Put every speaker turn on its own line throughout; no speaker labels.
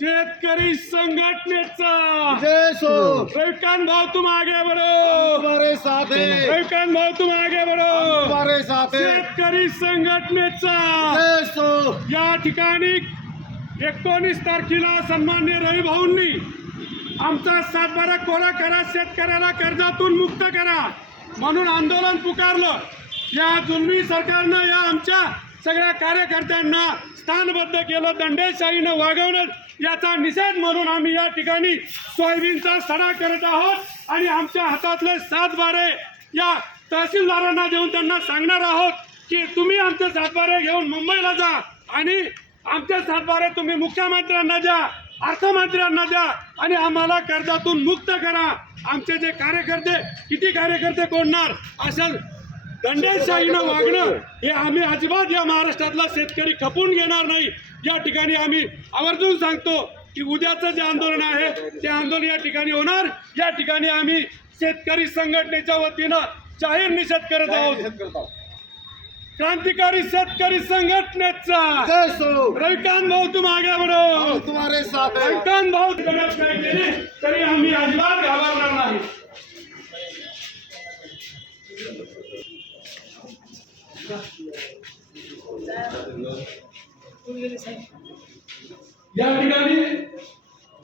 शेतकरी संघटनेचा. रविकांत भाऊ तुम आगे बढ़ो
तुम्हारे साथ
रविकांत भाऊ तुम आगे बढ़ो
तुम्हारे साथ
शेतकरी संघटनेचा. या ठिकाणी एकोणीस तारखेला सन्मान्य रवी भाऊंनी आमचा सातबारा कोरा करा शेतकऱ्याला कर्जातून मुक्त करा म्हणून आंदोलन पुकारलं. या जुलमी सरकारनं या आमच्या सगळ्या कार्यकर्त्यांना स्थानबद्ध केलं दंडेशाहीनं वागवणं याचा निषेध म्हणून आम्ही या ठिकाणी सोयाबीनचा सडा करत आहोत आणि आमच्या हातातले सातबारे या तहसीलदारांना देऊन त्यांना सांगणार आहोत की तुम्ही आमचे सातबारे घेऊन मुंबईला जा आणि आमचे सातबारे तुम्ही मुख्यमंत्र्यांना द्या अर्थमंत्र्यांना द्या आणि आम्हाला कर्जातून मुक्त करा. आमचे जे कार्यकर्ते किती कार्यकर्ते कोणणार असं दंडेशाहीनं वागणं हे आम्ही अजिबात या महाराष्ट्रातला शेतकरी खपून घेणार नाही. या ठिकाणी आम्ही आवर्जून सांगतो की उद्याचं जे आंदोलन आहे ते आंदोलन या ठिकाणी होणार. या ठिकाणी आम्ही शेतकरी संघटनेच्या वतीनं जाहीर निषेध करत आहोत. क्रांतिकारी शेतकरी संघटनेचा रविकांत भाऊ तुम आगे
हम तुम्हारे साथ है
रविकांत भाऊ गरज नाही केली तरी आम्ही अजिबात घाबरणार नाही. या ठिकाणी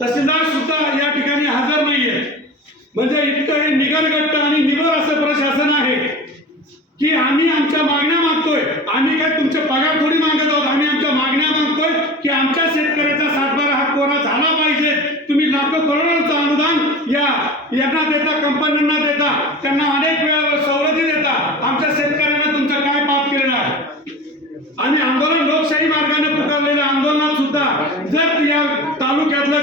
तहसीलदार सुद्धा या ठिकाणी हजर नाहीये. म्हणजे इतकं हे निगरगट्ट आणि निबर असं प्रशासन आहे की आम्ही आमच्या मागण्या मागतोय. आम्ही काय तुमचे पगार थोडी मागत आहोत. आम्ही आमच्या मागण्या मागतोय की आमच्या शेतकऱ्याचा सातबारा हा कोरा झाला पाहिजे. तुम्ही लाखो करोडांचं अनुदान या यांना देता कंपन्यांना देता. त्यांना अनेक वेळा सवलती देता.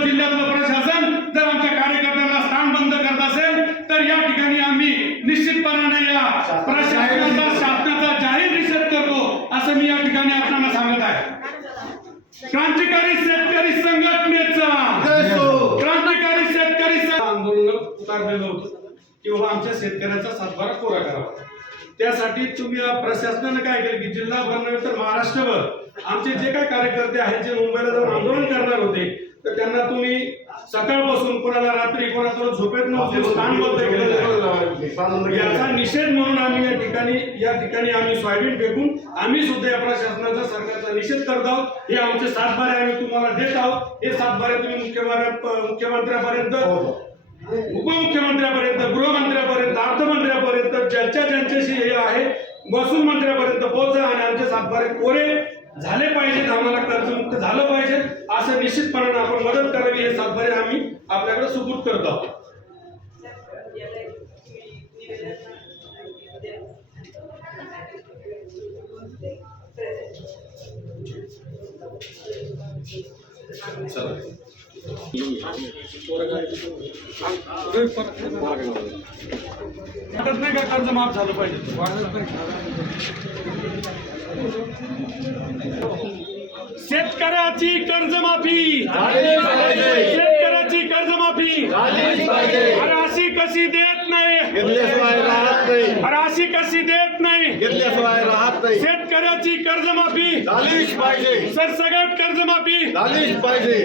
जिल्ह्यातलं प्रशासन जर आमच्या कार्यकर्त्यांना स्थान बंद करत असेल तर या ठिकाणी आम्ही निश्चितपणाने या प्रशासनाचा शासनाचा जाहीर निषेध करतो असं मी या ठिकाणी आपल्याला सांगत आहे. क्रांतिकारी शेतकरी संघटनेचा क्रांतिकारी शेतकरी आंदोलन पुकारलेलं होतं किंवा हो, आमच्या शेतकऱ्याचा सातबारा कोरा करावा. त्यासाठी तुम्ही प्रशासनानं काय केलं की जिल्हाभर नव्हे तर महाराष्ट्रभर आमचे जे काय कार्यकर्ते आहेत जे मुंबईला जाऊन आंदोलन करणार होते तर त्यांना तुम्ही सकाळपासून कोणाला रात्री कोणाला झोपेत नव्हते याचा निषेध म्हणून आम्ही या ठिकाणी या ठिकाणी आम्ही सोयाबीन फेकून आम्ही सुद्धा या प्रशासनाचा सरकारचा निषेध करत आहोत. हे आमचे सातबारे आम्ही तुम्हाला देत आहोत. हे सातबारे तुम्ही मुख्यमंत्र्या मुख्यमंत्र्यापर्यंत उपमुख्यमंत्र्यापर्यंत गृहमंत्र्यापर्यंत अर्थमंत्र्यापर्यंत ज्यांच्या ज्यांच्याशी हे आहे महसूल मंत्र्यापर्यंत पोहोचा आणि आमचे सातबारे कोरे झाले पाहिजेत. आम्हाला कर्जमुक्त झालं असं निश्चितपणाने आपण मदत करावी हे सातबारे आम्ही आपल्याकडे सुपूर्द करत आहोत. वाटत नाही का कर्ज माफ झालं पाहिजे? शेतकऱ्याची कर्जमाफी. शेतकऱ्याची कर्जमाफी. अरे अशी कशी देत नाही. अरे अशी कशी देत
नाही.
शेतकऱ्याची कर्जमाफी.
झालीच पाहिजे.
सरसगट कर्जमाफी.
झालीच पाहिजे.